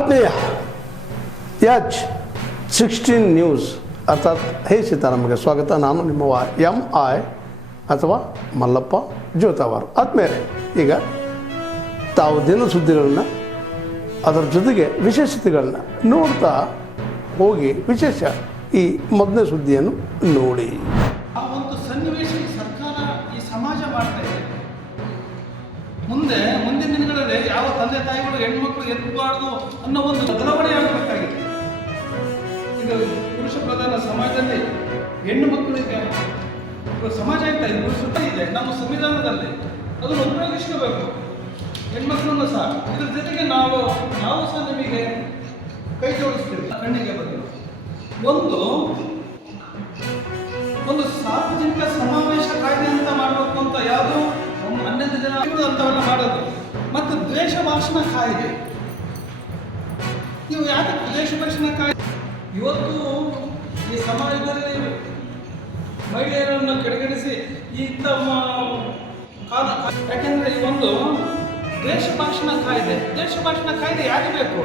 ಆತ್ಮೀಯ H16 news ಅರ್ಥಾತ್ ಹೇ ಸೀತಾರಾಮಗೆ ಸ್ವಾಗತ. ನಾನು ನಿಮ್ಮವ MI ಅಥವಾ ಮಲ್ಲಪ್ಪ ಜೋತಾವಾರ್. ಆದ್ಮೇಲೆ ಈಗ ತಾವು ದಿನ ಸುದ್ದಿಗಳನ್ನ ಅದರ ಜೊತೆಗೆ ವಿಶೇಷತೆಗಳನ್ನ ನೋಡ್ತಾ ಹೋಗಿ ವಿಶೇಷ ಈ ಮೊದಲನೇ ಸುದ್ದಿಯನ್ನು ನೋಡಿ. ಆ ಒಂದು ಸನ್ನಿವೇಶ ಸರ್ಕಾರ ಈ ಸಮಾಜ ಮಾಡ್ತಾ ಇದೆ. ಮುಂದಿನ ದಿನಗಳಲ್ಲಿ ಯಾವ ತಂದೆ ತಾಯಿಗಳು ಹೆಣ್ಮಕ್ಳು ಎತ್ತಬಾರ್ದು ಅನ್ನೋ ಒಂದು ಬದಲಾವಣೆ ಆಗಬೇಕಾಗಿದೆ. ಈಗ ಪುರುಷ ಪ್ರಧಾನ ಸಮಾಜದಲ್ಲಿ ಹೆಣ್ಣು ಮಕ್ಕಳಿಗೆ ಸಮಾಜ ಆಗ್ತಾ ಇದೆ, ಪುರುಷ ಇದೆ. ನಮ್ಮ ಸಂವಿಧಾನದಲ್ಲಿ ಅದನ್ನು ಉಪಯೋಗಿಸ್ಕೋಬೇಕು. ಹೆಣ್ಮಕ್ಳನ್ನು ಸಹ ಇದ್ರ ಜೊತೆಗೆ ನಾವು ಸಹ ನಿಮಗೆ ಕೈ ಜೋಡಿಸ್ತೀವಿ. ಕಣ್ಣಿಗೆ ಬದಲು ಒಂದು ಸಾರ್ವಜನಿಕ ಸಮಾವೇಶ ಕಾಯ್ದೆ ಅಂತ ಮಾಡಬೇಕು ಅಂತ ಯಾವುದು 11 ಜನ ಅಂತವೆಲ್ಲ ಮಾಡೋದು. ಮತ್ತು ದ್ವೇಷ ಭಾಷಣ ಕಾಯ್ದೆ, ನೀವು ಯಾಕೆ ದ್ವೇಷ ಭಾಷಣ ಕಾಯ್ದೆ? ಇವತ್ತು ಈ ಸಮಾಜದಲ್ಲಿ ಮಹಿಳೆಯರನ್ನು ಕೆಳಗಣಿಸಿ ಇಂಥ ಯಾಕೆಂದ್ರೆ ಈ ಒಂದು ದ್ವೇಷ ಭಾಷಣ ಕಾಯ್ದೆ ಯಾಕೆ ಬೇಕು?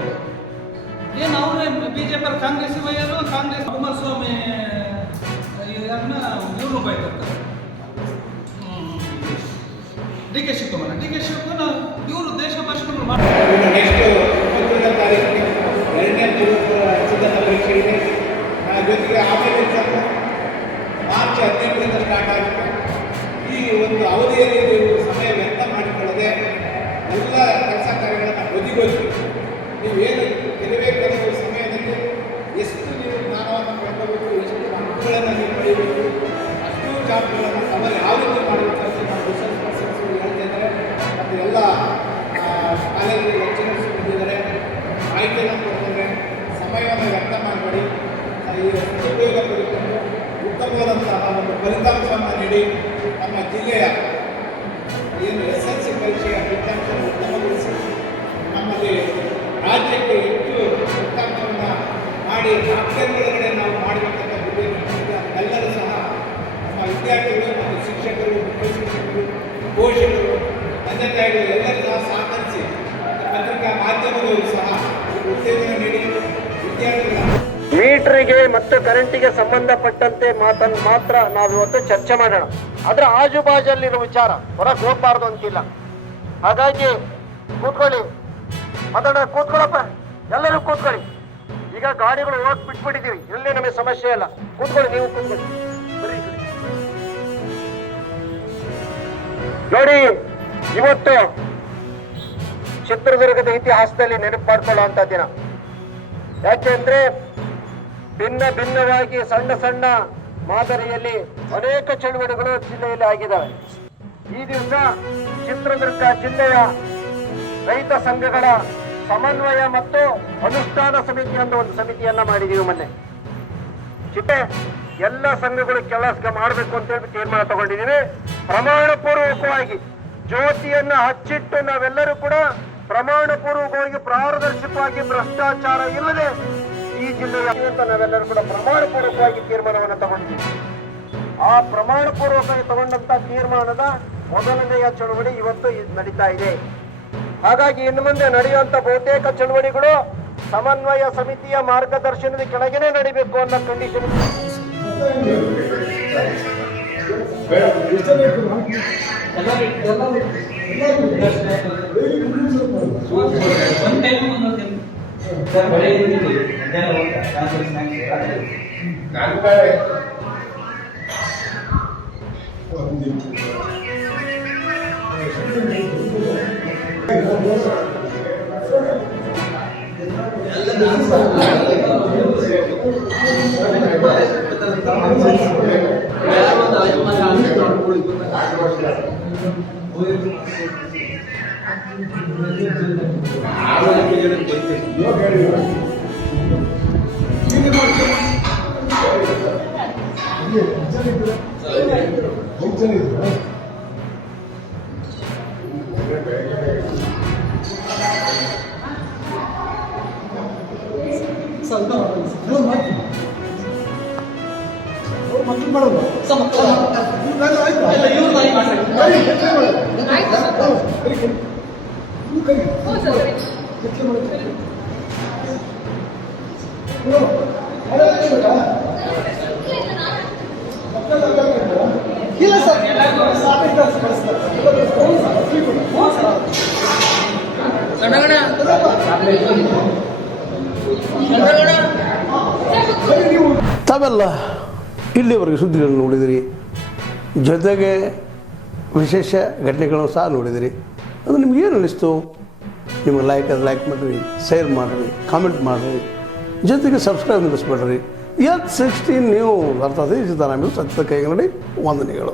ಏನು ಅವರೇ BJP ಕಾಂಗ್ರೆಸ್ ಬೈಯರು, ಕಾಂಗ್ರೆಸ್ ಕುಮಾರಸ್ವಾಮಿ ಇವ್ರನ್ನು ಬೈತಾರೆ. DK ಶಿವಕುಮಾರ್ ಇವರು ದೇಶ ಭಾಷಣಗಳು ಮಾಡ್ತಾರೆ. ಜೊತೆಗೆ ಆಮೇಲೆ ಮಾರ್ಚ್ 18ರಿಂದ ಸ್ಟಾರ್ಟ್ ಆಗುತ್ತೆ. ಈ ಒಂದು ಅವಧಿಯಲ್ಲಿ ನೀವು ಸಮಯ ವ್ಯರ್ಥ ಮಾಡಿಕೊಳ್ಳದೆ ಎಲ್ಲ ಕೆಲಸ ಕಾರ್ಯಗಳನ್ನು ಒದಿಗೊತ್ತಿ ನೀವೇನು ಕಲಿಬೇಕಾದ ಸಮಯದಲ್ಲಿ ಎಷ್ಟು ನೀವು ಜ್ಞಾನವನ್ನು ಪಡ್ಕೋಬೇಕು, ಎಷ್ಟು ಅಂಕಗಳನ್ನು ನೀವು ಪಡೆಯಬೇಕು, ಅಷ್ಟು ಜಾಬ್ಗಳನ್ನು ಅವರಲ್ಲಿ ಯಾವ ರೀತಿ ಮಾಡಬೇಕು ಅಂತ ನಾವು ರಿಸರ್ಚ್ ಪರ್ಸನ್ಸ್ ಹೇಳ್ತಿದ್ದಾರೆ. ಮತ್ತು ಎಲ್ಲ ಕಾಲೇಜು ಲೆಕ್ಚರರ್ಸ್ ಬಂದಿದ್ದಾರೆ, ಆಯ್ಕೆಯನ್ನು ಕೊಡ್ತಾರೆ. ಸಮಯವನ್ನು ವ್ಯರ್ಥ ಮಾಡಬೇಡಿ, ಈ ಉಪಯೋಗ ಪಡಿಕೊಂಡು ಉತ್ತಮವಾದಂತಹ ಒಂದು ಫಲಿತಾಂಶವನ್ನು ನೀಡಿ ನಮ್ಮ ಜಿಲ್ಲೆಯ ಏನು SSLC ಪರೀಕ್ಷೆಯ ಫಲಿತಾಂಶವನ್ನು ಉತ್ತಮಗೊಳಿಸಿ ನಮ್ಮಲ್ಲಿ ರಾಜ್ಯಕ್ಕೆ ಹೆಚ್ಚು ಫಲಿತಾಂಶವನ್ನು ಮಾಡಿ ರಾಜ್ಯದೊಳಗಡೆ ನಾವು ಮಾಡಬೇಕಂತ ಎಲ್ಲರೂ ಸಹ ನಮ್ಮ ವಿದ್ಯಾರ್ಥಿಗಳು ಮತ್ತು ಶಿಕ್ಷಕರು, ಮುಖ್ಯ ಶಿಕ್ಷಕರು, ಪೋಷಕರು, ತಂದೆ ತಾಯಿಗಳು ಎಲ್ಲರೂ ಸಹ ಸಹಕರಿಸಿ ಪತ್ರಿಕಾ ಮಾಧ್ಯಮದವರು ಸಹ ಉತ್ತೇಜನ ನೀಡಿ ವಿದ್ಯಾರ್ಥಿಗಳ ಮೀಟರ್ಗೆ ಮತ್ತು ಕರೆಂಟಿಗೆ ಸಂಬಂಧಪಟ್ಟಂತೆ ಮಾತ್ರ ನಾವು ಇವತ್ತು ಚರ್ಚೆ ಮಾಡೋಣ. ಅದರ ಆಜುಬಾಜಲ್ಲಿರೋ ವಿಚಾರ ಹೊರಗೆ ಹೋಗಬಾರ್ದು ಅಂತಿಲ್ಲ. ಹಾಗಾಗಿ ಕೂತ್ಕೊಳ್ಳಿ, ಕೂತ್ಕೊಳ್ಳಪ್ಪ, ಎಲ್ಲರೂ ಕೂತ್ಕೊಳ್ಳಿ. ಈಗ ಗಾಡಿಗಳು ಹೋಗಿ ಬಿಟ್ಬಿಟ್ಟಿದ್ದೀವಿ, ಇಲ್ಲಿ ನಮಗೆ ಸಮಸ್ಯೆ ಇಲ್ಲ. ಕೂತ್ಕೊಳ್ಳಿ, ನೀವು ಕೂತ್ಕೊಳ್ಳಿ. ನೋಡಿ, ಇವತ್ತು ಚಿತ್ರದುರ್ಗದ ಇತಿಹಾಸದಲ್ಲಿ ನೆನಪು ಮಾಡ್ಕೊಳ್ಳುವಂತ ದಿನ. ಯಾಕೆಂದ್ರೆ ಭಿನ್ನವಾಗಿ ಸಣ್ಣ ಮಾದರಿಯಲ್ಲಿ ಅನೇಕ ಚಳುವಳಿಗಳು ಜಿಲ್ಲೆಯಲ್ಲಿ ಆಗಿದ್ದಾವೆ. ಈ ದಿವಸ ಚಿತ್ರದುರ್ಗ ಜಿಲ್ಲೆಯ ರೈತ ಸಂಘಗಳ ಸಮನ್ವಯ ಮತ್ತು ಅನುಷ್ಠಾನ ಸಮಿತಿ ಅಂತ ಒಂದು ಸಮಿತಿಯನ್ನ ಮಾಡಿದೀವಿ. ಮೊನ್ನೆ ಎಲ್ಲ ಸಂಘಗಳು ಕೆಲಸ ಮಾಡಬೇಕು ಅಂತ ಹೇಳಿ ತೀರ್ಮಾನ ತಗೊಂಡಿದ್ದೀವಿ. ಪ್ರಮಾಣ ಪೂರ್ವಕವಾಗಿ ಜ್ಯೋತಿಯನ್ನ ಹಚ್ಚಿಟ್ಟು ನಾವೆಲ್ಲರೂ ಕೂಡ ಪ್ರಮಾಣ ಪೂರ್ವಕವಾಗಿ ಪಾರದರ್ಶಕವಾಗಿ ಭ್ರಷ್ಟಾಚಾರ ಇಲ್ಲದೆ ಈ ಜಿಲ್ಲೆಯ ಅಂತ ನಾವೆಲ್ಲರೂ ಕೂಡ ಪ್ರಮಾಣ ಪೂರ್ವಕವಾಗಿ ತೀರ್ಮಾನವನ್ನು ತಗೊಂಡಿದ್ದೀವಿ. ಆ ಪ್ರಮಾಣ ಪೂರ್ವಕವಾಗಿ ತಗೊಂಡಂತ ತೀರ್ಮಾನದ ಮೊದಲನೆಯ ಚಳುವಳಿ ಇವತ್ತು ನಡೀತಾ ಇದೆ. ಹಾಗಾಗಿ ಇನ್ನು ಮುಂದೆ ನಡೆಯುವಂತ ಬಹುತೇಕ ಚಳುವಳಿಗಳು ಸಮನ್ವಯ ಸಮಿತಿಯ ಮಾರ್ಗದರ್ಶನದ ಕೆಳಗೇನೆ ನಡೀಬೇಕು ಅನ್ನೋ ಕಂಡೀಷನ್. ಇಲ್ಲ ಸರ್ ತಾವೆಲ್ಲ ಇಲ್ಲಿವರೆಗೆ ಸುದ್ದಿಗಳನ್ನು ನೋಡಿದಿರಿ, ಜೊತೆಗೆ ವಿಶೇಷ ಘಟನೆಗಳನ್ನು ಸಹ ನೋಡಿದಿರಿ. ಅದು ನಿಮ್ಗೇನು ಅನ್ನಿಸ್ತು? ನಿಮಗೆ ಲೈಕ್ ಮಾಡಿರಿ, ಶೇರ್ ಮಾಡಿರಿ, ಕಾಮೆಂಟ್ ಮಾಡಿರಿ, ಜೊತೆಗೆ ಸಬ್ಸ್ಕ್ರೈಬ್ ನಿಲ್ಲಿಸ್ಬೇಡ್ರಿ. H16 ನ್ಯೂಸ್ ಅರ್ಥಾತ್ ಸಿದ್ದರಾಮಯ್ಯ ಸತ್ಯದ ಕೈಗನ್ನಡಿ ವಂದನೆಗಳು.